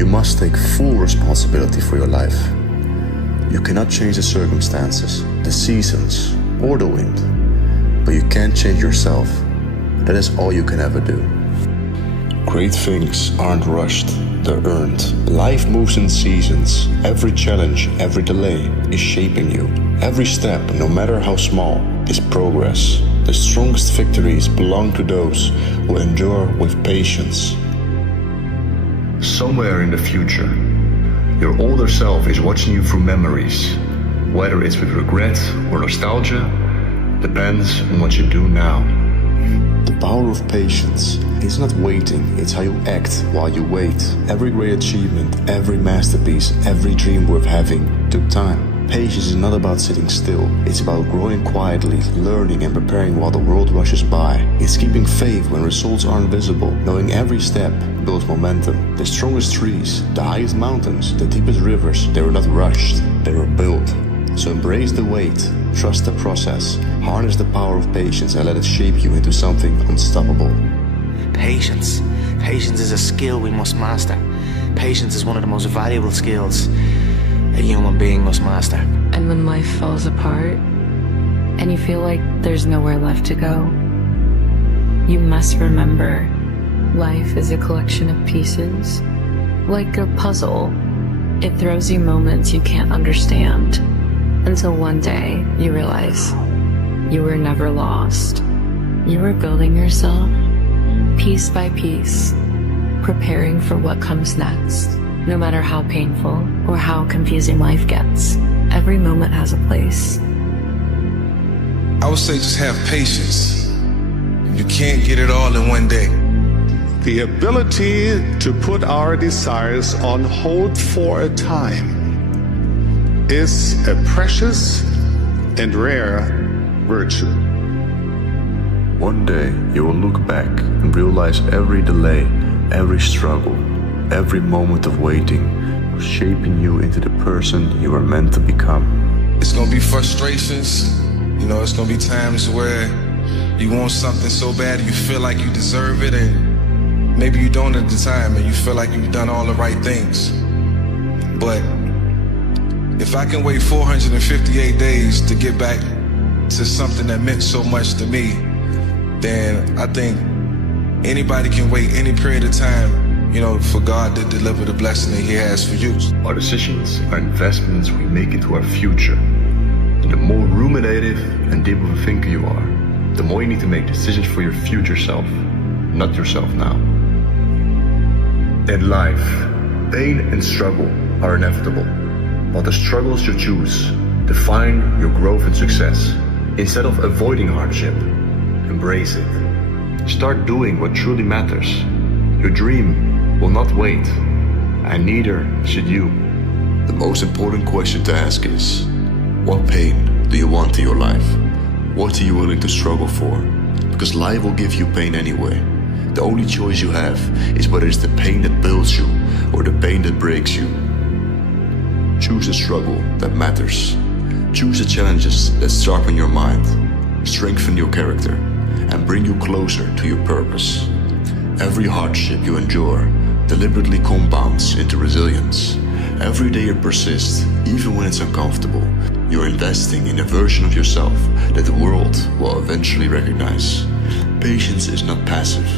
You must take full responsibility for your life. You cannot change the circumstances, the seasons, or the wind, but you can change yourself. That is all you can ever do. Great things aren't rushed, they're earned. Life moves in seasons. Every challenge, every delay is shaping you. Every step, no matter how small, is progress. The strongest victories belong to those who endure with patience. Somewhere in the future, your older self is watching you through memories. Whether it's with regret or nostalgia, depends on what you do now. The power of patience is not waiting, it's how you act while you wait. Every great achievement, every masterpiece, every dream worth having took time. Patience is not about sitting still, it's about growing quietly, learning and preparing while the world rushes by. It's keeping faith when results aren't visible, knowing every step builds momentum. The strongest trees, the highest mountains, the deepest rivers, they were not rushed, they were built. So embrace the wait, trust the process, harness the power of patience and let it shape you into something unstoppable. Patience. Patience is a skill we must master. Patience is one of the most valuable skills a human being must master. And when life falls apart and you feel like there's nowhere left to go, you must remember life is a collection of pieces. Like a puzzle, it throws you moments you can't understand until one day you realize you were never lost. You were building yourself piece by piece, preparing for what comes next. No matter how painful or how confusing life gets, every moment has a place. I would say just have patience. You can't get it all in one day. The ability to put our desires on hold for a time is a precious and rare virtue. One day you will look back and realize every delay, every struggle, every moment of waiting was shaping you into the person you were meant to become. It's gonna be frustrations, it's gonna be times where you want something so bad you feel like you deserve it, and maybe you don't at the time and you feel like you've done all the right things. But if I can wait 458 days to get back to something that meant so much to me, then I think anybody can wait any period of time, for God to deliver the blessing that He has for you. Our decisions are investments we make into our future. And the more ruminative and deep of a thinker you are, the more you need to make decisions for your future self, not yourself now. In life, pain and struggle are inevitable, but the struggles you choose define your growth and success. Instead of avoiding hardship, embrace it. Start doing what truly matters. Your dream will not wait, and neither should you. The most important question to ask is, what pain do you want in your life? What are you willing to struggle for? Because life will give you pain anyway. The only choice you have is whether it's the pain that builds you or the pain that breaks you. Choose the struggle that matters. Choose the challenges that sharpen your mind, strengthen your character, and bring you closer to your purpose. Every hardship you endure deliberately compounds into resilience. Every day you persist, even when it's uncomfortable, you're investing in a version of yourself that the world will eventually recognize. Patience is not passive.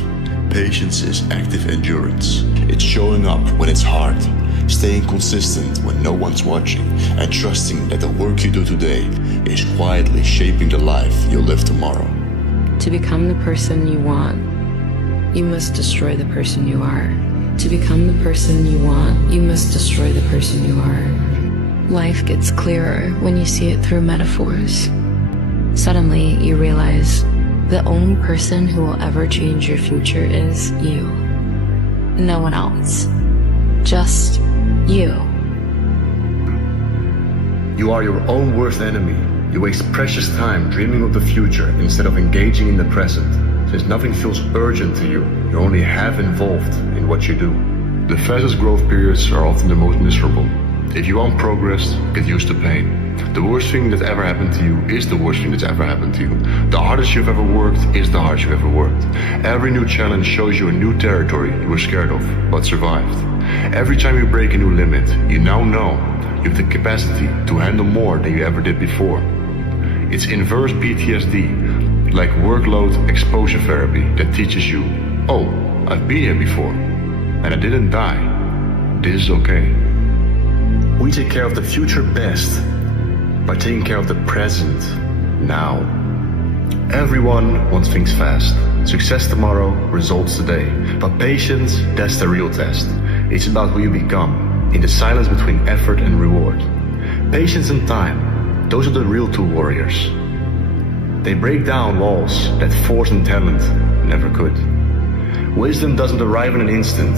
Patience is active endurance. It's showing up when it's hard, staying consistent when no one's watching, and trusting that the work you do today is quietly shaping the life you'll live tomorrow. To become the person you want, you must destroy the person you are. To become the person you want, you must destroy the person you are. Life gets clearer when you see it through metaphors. Suddenly, you realize the only person who will ever change your future is you. No one else. Just you. You are your own worst enemy. You waste precious time dreaming of the future instead of engaging in the present. Since nothing feels urgent to you, you're only half involved in what you do. The fastest growth periods are often the most miserable. If you want progress, get used to pain. The worst thing that ever happened to you is the worst thing that's ever happened to you. The hardest you've ever worked is the hardest you've ever worked. Every new challenge shows you a new territory you were scared of, but survived. Every time you break a new limit, you now know you have the capacity to handle more than you ever did before. It's inverse PTSD, like workload exposure therapy, that teaches you, oh, I've been here before, and I didn't die. This is okay. We take care of the future best by taking care of the present now. Everyone wants things fast. Success tomorrow, results today. But patience, that's the real test. It's about who you become, in the silence between effort and reward. Patience and time, those are the real two warriors. They break down walls that force and talent never could. Wisdom doesn't arrive in an instant.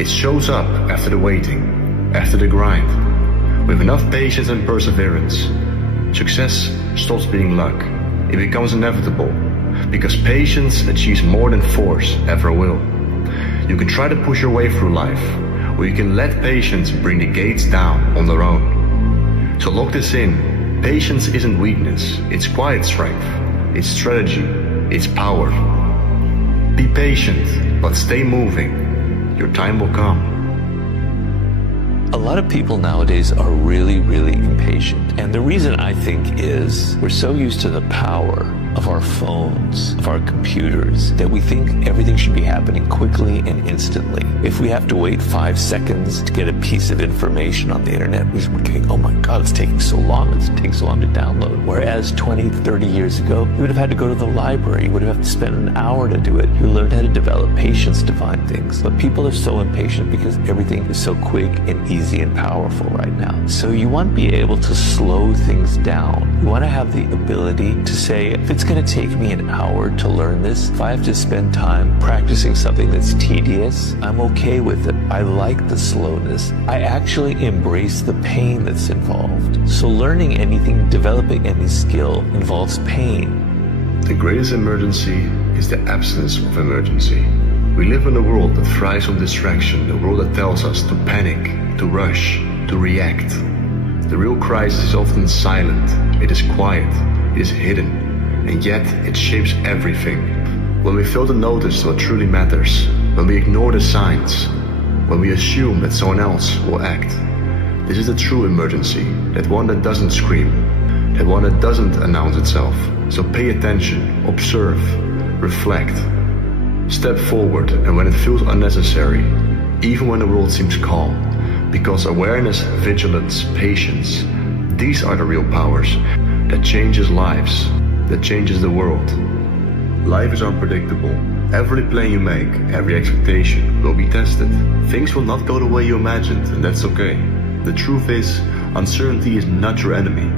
It shows up after the waiting, after the grind. With enough patience and perseverance, success stops being luck. It becomes inevitable, because patience achieves more than force ever will. You can try to push your way through life, or you can let patience bring the gates down on their own. So lock this in. Patience isn't weakness, it's quiet strength, it's strategy, it's power. Be patient, but stay moving. Your time will come. A lot of people nowadays are really, really impatient. And the reason I think is we're so used to the power of our phones, of our computers, that we think everything should be happening quickly and instantly. If we have to wait 5 seconds to get a piece of information on the internet, we're thinking, oh my God, it's taking so long. It's taking so long to download. Whereas 20, 30 years ago, you would have had to go to the library. You would have to spend an hour to do it. You learned how to develop patience to find things. But people are so impatient because everything is so quick and easy and powerful right now. So you want to be able to slow things down. You want to have the ability to say, if it's going to take me an hour to learn this, if I have to spend time practicing something that's tedious, I'm okay with it. I like the slowness. I actually embrace the pain that's involved. So learning anything, developing any skill involves pain. The greatest emergency is the absence of emergency. We live in a world that thrives on distraction, a world that tells us to panic, to rush, to react. The real crisis is often silent, it is quiet, it is hidden, and yet it shapes everything. When we fail to notice what truly matters, when we ignore the signs, when we assume that someone else will act, this is the true emergency, that one that doesn't scream, that one that doesn't announce itself. So pay attention, observe, reflect, step forward, and when it feels unnecessary, even when the world seems calm, because awareness, vigilance, patience, these are the real powers that changes lives, that changes the world. Life is unpredictable. Every plan you make, every expectation will be tested. Things will not go the way you imagined, and that's okay. The truth is, uncertainty is not your enemy.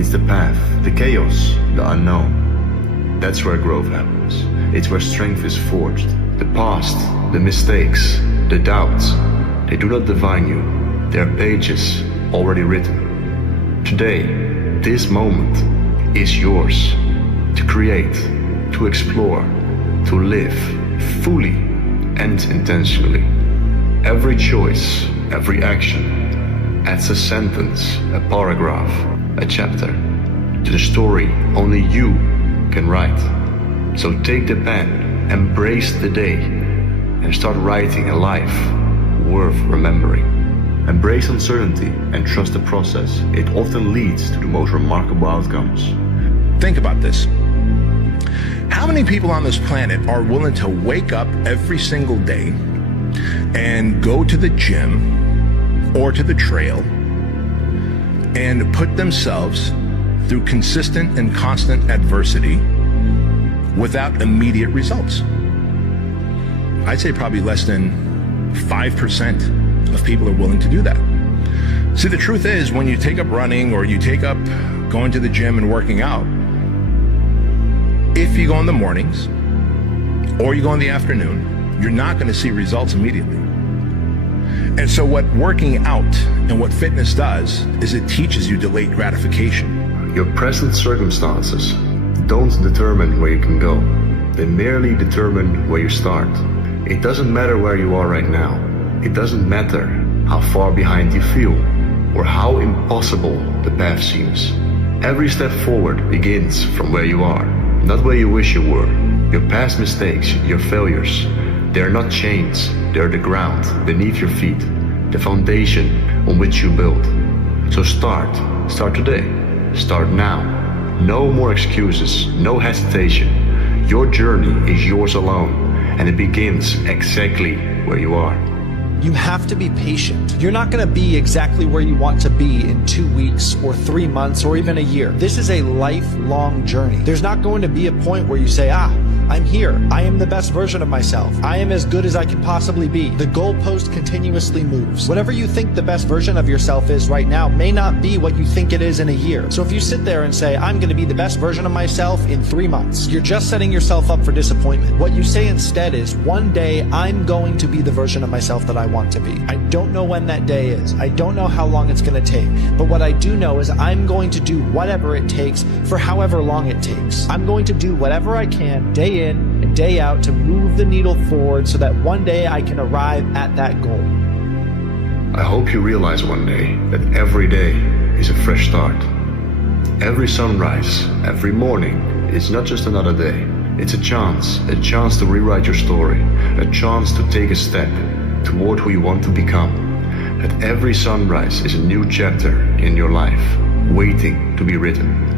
It's the path, the chaos, the unknown. That's where growth happens. It's where strength is forged. The past, the mistakes, the doubts, they do not define you. They are pages already written. Today, this moment is yours to create, to explore, to live fully and intentionally. Every choice, every action adds a sentence, a paragraph, a chapter to the story only you can write. So take the pen, embrace the day, and start writing a life worth remembering. Embrace uncertainty and trust the process. It often leads to the most remarkable outcomes. Think about this. How many people on this planet are willing to wake up every single day and go to the gym or to the trail and put themselves through consistent and constant adversity without immediate results? I'd say probably less than 5% of people are willing to do that. See, the truth is, when you take up running or you take up going to the gym and working out, if you go in the mornings or you go in the afternoon, you're not going to see results immediately. And so what working out and what fitness does is it teaches you delayed gratification. Your present circumstances don't determine where you can go. They merely determine where you start. It doesn't matter where you are right now. It doesn't matter how far behind you feel or how impossible the path seems. Every step forward begins from where you are, not where you wish you were. Your past mistakes, your failures, they are not chains, they are the ground beneath your feet. the foundation on which you build. So start today, start now. No more excuses, no hesitation. Your journey is yours alone, and it begins exactly where you are. You have to be patient. You're not going to be exactly where you want to be in 2 weeks or 3 months or even a year. This is a lifelong journey. There's not going to be a point where you say, I'm here. I am the best version of myself. I am as good as I can possibly be. The goalpost continuously moves. Whatever you think the best version of yourself is right now may not be what you think it is in a year. So if you sit there and say, I'm going to be the best version of myself in 3 months, you're just setting yourself up for disappointment. What you say instead is, one day I'm going to be the version of myself that I want to be. I don't know when that day is. I don't know how long it's going to take. But what I do know is I'm going to do whatever it takes for however long it takes. I'm going to do whatever I can day in and day out to move the needle forward so that one day I can arrive at that goal. I hope you realize one day that every day is a fresh start. Every sunrise, every morning is not just another day. It's a chance to rewrite your story, a chance to take a step toward who you want to become. That every sunrise is a new chapter in your life, waiting to be written.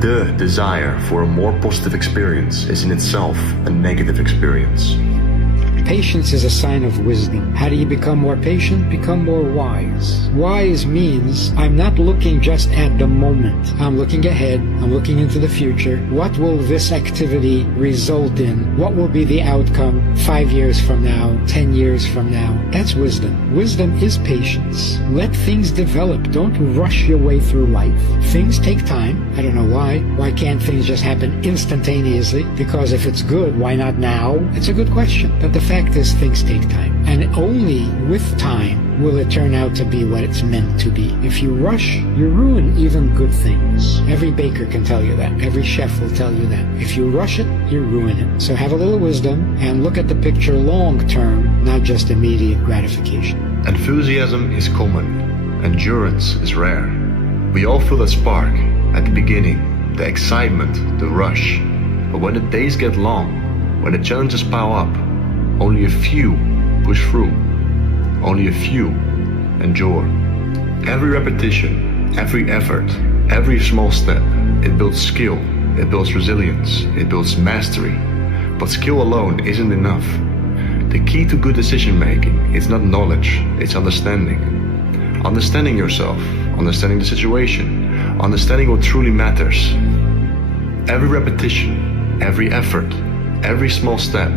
The desire for a more positive experience is in itself a negative experience. Patience is a sign of wisdom. How do you become more patient? Become more wise. Wise means I'm not looking just at the moment. I'm looking ahead. I'm looking into the future. What will this activity result in? What will be the outcome 5 years from now, 10 years from now? That's wisdom. Wisdom is patience. Let things develop. Don't rush your way through life. Things take time. I don't know why. Why can't things just happen instantaneously? Because if it's good, why not now? It's a good question. But the fact is, things take time, and only with time will it turn out to be what it's meant to be. If you rush, you ruin even good things. Every baker can tell you that. Every chef will tell you that. If you rush it, you ruin it. So have a little wisdom and look at the picture long term, not just immediate gratification. Enthusiasm is common. Endurance is rare. We all feel that spark at the beginning, the excitement, the rush. But when the days get long, when the challenges pile up, only a few push through. Only a few endure. Every repetition, every effort, every small step, it builds skill, it builds resilience, it builds mastery. But skill alone isn't enough. The key to good decision making is not knowledge, it's understanding. Understanding yourself, understanding the situation, understanding what truly matters. Every repetition, every effort, every small step,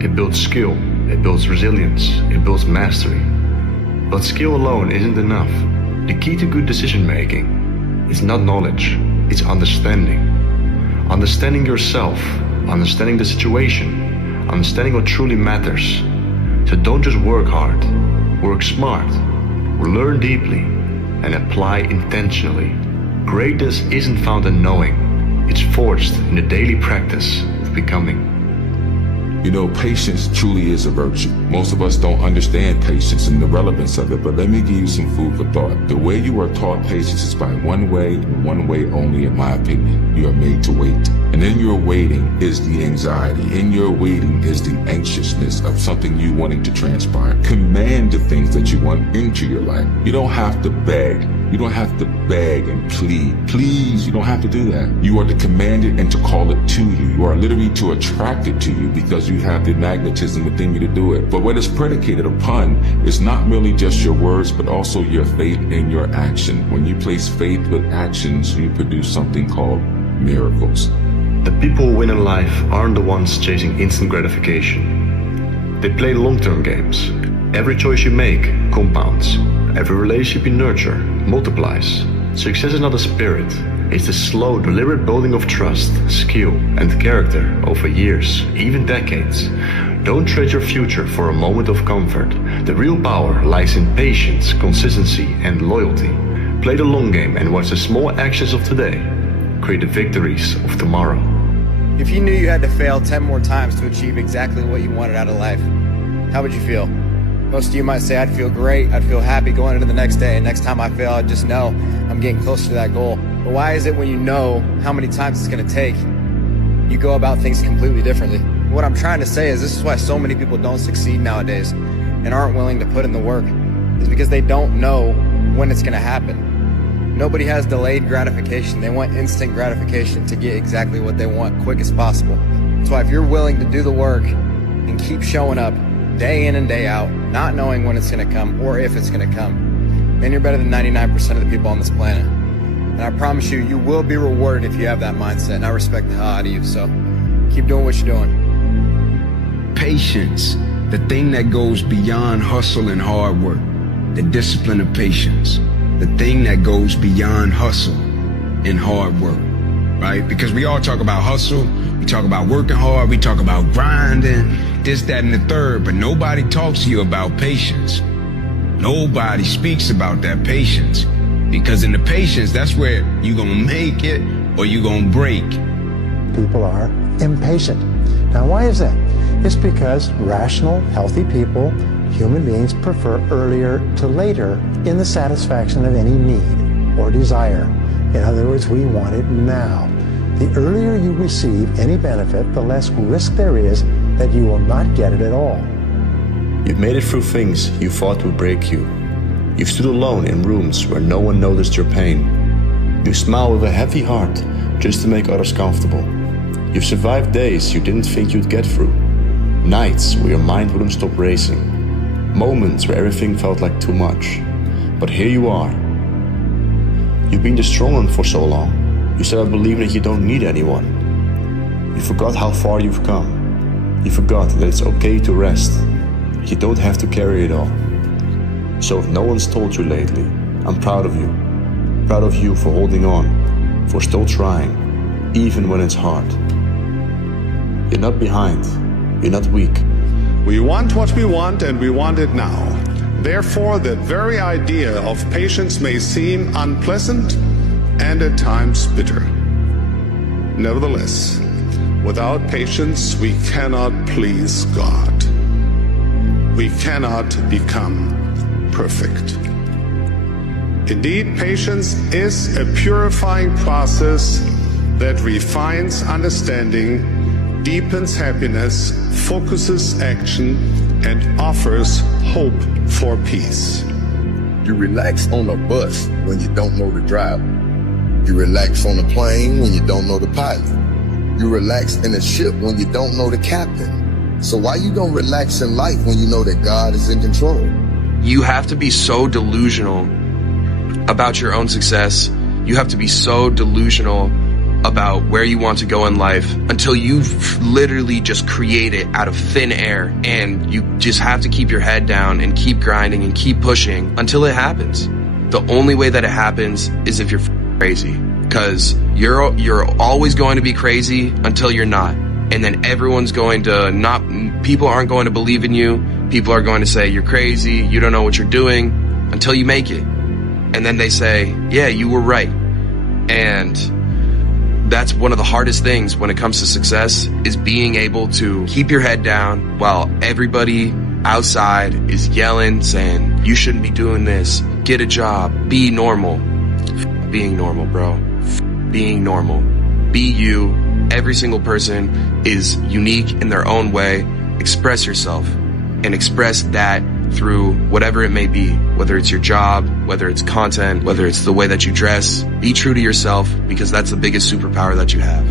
it builds skill, it builds resilience, it builds mastery. But skill alone isn't enough. The key to good decision making is not knowledge, it's understanding. Understanding yourself, understanding the situation, understanding what truly matters. So don't just work hard, work smart, learn deeply, and apply intentionally. Greatness isn't found in knowing, it's forged in the daily practice of becoming. You know, patience truly is a virtue. Most of us don't understand patience and the relevance of it, but let me give you some food for thought. The way you are taught patience is by one way and one way only, in my opinion. You are made to wait. And in your waiting is the anxiety. In your waiting is the anxiousness of something you wanting to transpire. Command the things that you want into your life. You don't have to beg. You don't have to beg and plead. Please, you don't have to do that. You are to command it and to call it to you. You are literally to attract it to you because you have the magnetism within you to do it. But what it's predicated upon is not merely just your words, but also your faith and your action. When you place faith with actions, you produce something called miracles. The people who win in life aren't the ones chasing instant gratification. They play long-term games. Every choice you make compounds. Every relationship you nurture multiplies. Success is not a spirit. It's the slow, deliberate building of trust, skill, and character over years, even decades. Don't trade your future for a moment of comfort. The real power lies in patience, consistency, and loyalty. Play the long game and watch the small actions of today create the victories of tomorrow. If you knew you had to fail 10 more times to achieve exactly what you wanted out of life, how would you feel? Most of you might say, I'd feel great, I'd feel happy going into the next day, and next time I fail, I'd just know I'm getting closer to that goal. But why is it when you know how many times it's going to take, you go about things completely differently? What I'm trying to say is this is why so many people don't succeed nowadays and aren't willing to put in the work. is because they don't know when it's going to happen. Nobody has delayed gratification. They want instant gratification to get exactly what they want quick as possible. That's why if you're willing to do the work and keep showing up day in and day out, not knowing when it's going to come or if it's going to come, then you're better than 99% of the people on this planet. And I promise you, you will be rewarded if you have that mindset. And I respect the hell out of you, so keep doing what you're doing. Patience, the thing that goes beyond hustle and hard work. The discipline of patience, the thing that goes beyond hustle and hard work, right? Because we all talk about hustle, we talk about working hard, we talk about grinding, this, that, and the third, but nobody talks to you about patience. Nobody speaks about that patience. Because in the patience, that's where you're gonna make it or you're gonna break. People are impatient. Now, why is that? It's because rational, healthy people, human beings, prefer earlier to later in the satisfaction of any need or desire. In other words, we want it now. The earlier you receive any benefit, the less risk there is that you will not get it at all. You've made it through things you thought would break you. You've stood alone in rooms where no one noticed your pain. You smile with a heavy heart just to make others comfortable. You've survived days you didn't think you'd get through. Nights where your mind wouldn't stop racing. Moments where everything felt like too much. But here you are. You've been the strong one for so long. You started believing that you don't need anyone. You forgot how far you've come. You forgot that it's okay to rest. You don't have to carry it all. So if no one's told you lately, I'm proud of you. Proud of you for holding on, for still trying, even when it's hard. You're not behind. You're not weak. We want what we want, and we want it now. Therefore, the very idea of patience may seem unpleasant and at times bitter. Nevertheless, without patience, we cannot please God. We cannot become perfect. Indeed, patience is a purifying process that refines understanding, deepens happiness, focuses action, and offers hope for peace. You relax on a bus when you don't know the driver. You relax on a plane when you don't know the pilot. You relax in a ship when you don't know the captain. So why you gonna relax in life when you know that God is in control? You have to be so delusional about your own success. You have to be so delusional about where you want to go in life until you've literally just create it out of thin air, and you just have to keep your head down and keep grinding and keep pushing until it happens. The only way that it happens is if you're crazy, because you're always going to be crazy until you're not, and then everyone's going to not, people aren't going to believe in you. People are going to say you're crazy, you don't know what you're doing, until you make it. And then they say, yeah, you were right. And that's one of the hardest things when it comes to success, is being able to keep your head down while everybody outside is yelling, saying, you shouldn't be doing this, get a job, be normal. Being normal, bro. Being normal. Be you. Every single person is unique in their own way. Express yourself, and express that through whatever it may be, whether it's your job, whether it's content, whether it's the way that you dress. Be true to yourself, because that's the biggest superpower that you have.